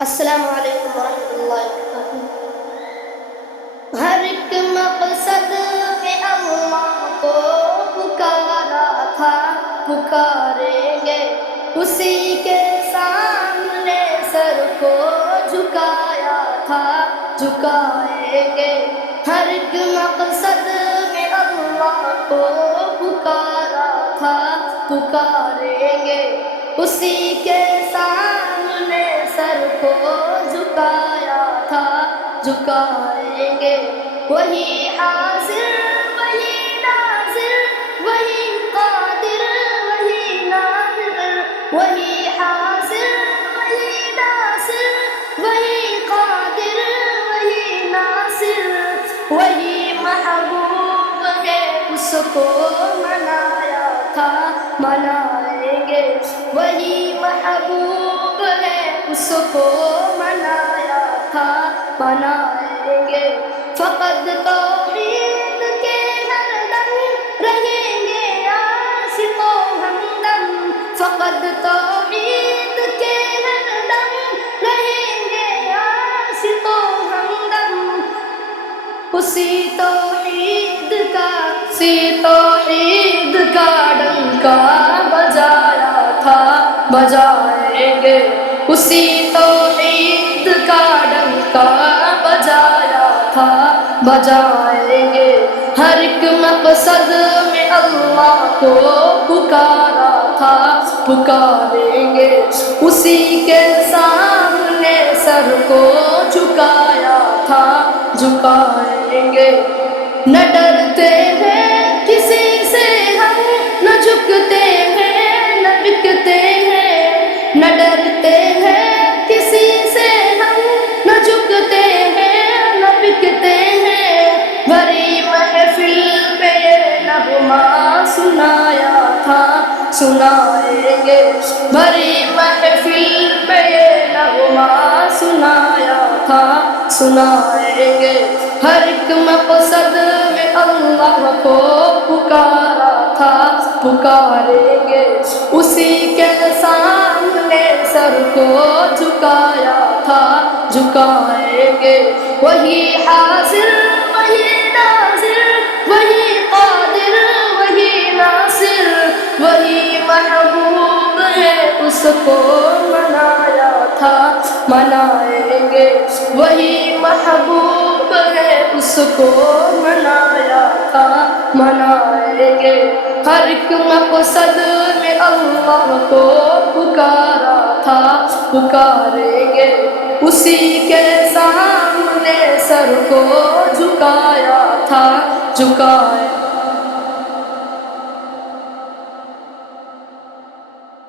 السلام علیکم ورحمۃ اللہ وبرکاتہ۔ ہر ایک مقصد میں اللہ کو پکارا تھا، پکاریں گے اسی کے سامنے سر کو جھکایا تھا، جھکائیں گے۔ ہر ایک مقصد میں اللہ کو پکارا تھا، پکاریں گے اسی کے سامنے سر کو جھکایا تھا، جھکائیں گے۔ وہی حاضر وہی ناظر وہی قادر وہی ناظر، وہی حاضر وہی ناظر وہی قادر وہی ناصر، وہی محبوب ہے اس کو منایا تھا، منائیں گے۔ وہی محبوب ہے اس کو منایا تھا، منائیں گے۔ فقط توحید کے ہر دم رہیں گے عاشق و ہمدم، فقط توحید کے ہر دم رہیں گے عاشق و ہمدم۔ اسی توحید کا ڈنکا بجایا تھا، بجائیں گے۔ اسی توحید کا ڈنکا بجایا تھا، بجائیں گے۔ ہر ایک مقصد میں اللہ کو پکارا تھا، پکاریں گے اسی کے سامنے سر کو جھکایا تھا، جھکائیں گے۔ نہ ڈرتے ہیں کسی سے ہم، نہ جھکتے ہیں نہ بکتے ہیں، نہ ڈرتے ہیں کسی سے ہم، نہ جھکتے ہیں نہ بکتے ہیں۔ بھری محفل میں یہ نغمہ سنایا تھا، سنائیں گے۔ بھری محفل میں یہ نغمہ سنایا تھا، سنائیں گے۔ ہر ایک مقصد میں اللہ کو پکارا تھا، پکاریں گے اسی کے سامنے سر کو جھکایا تھا، جھکائیں گے۔ وہی حاضر وہی ناظر وہی قادر وہی ناصر، وہی محبوب ہے اس کو منایا تھا، منائیں گے۔ وہی محبوب ہے اس کو منایا تھا، منائیں گے۔ ہر ایک مقصد میں اللہ کو پکارا تھا، پکاریں گے اسی کے سامنے سر کو جھکایا تھا، جھکائے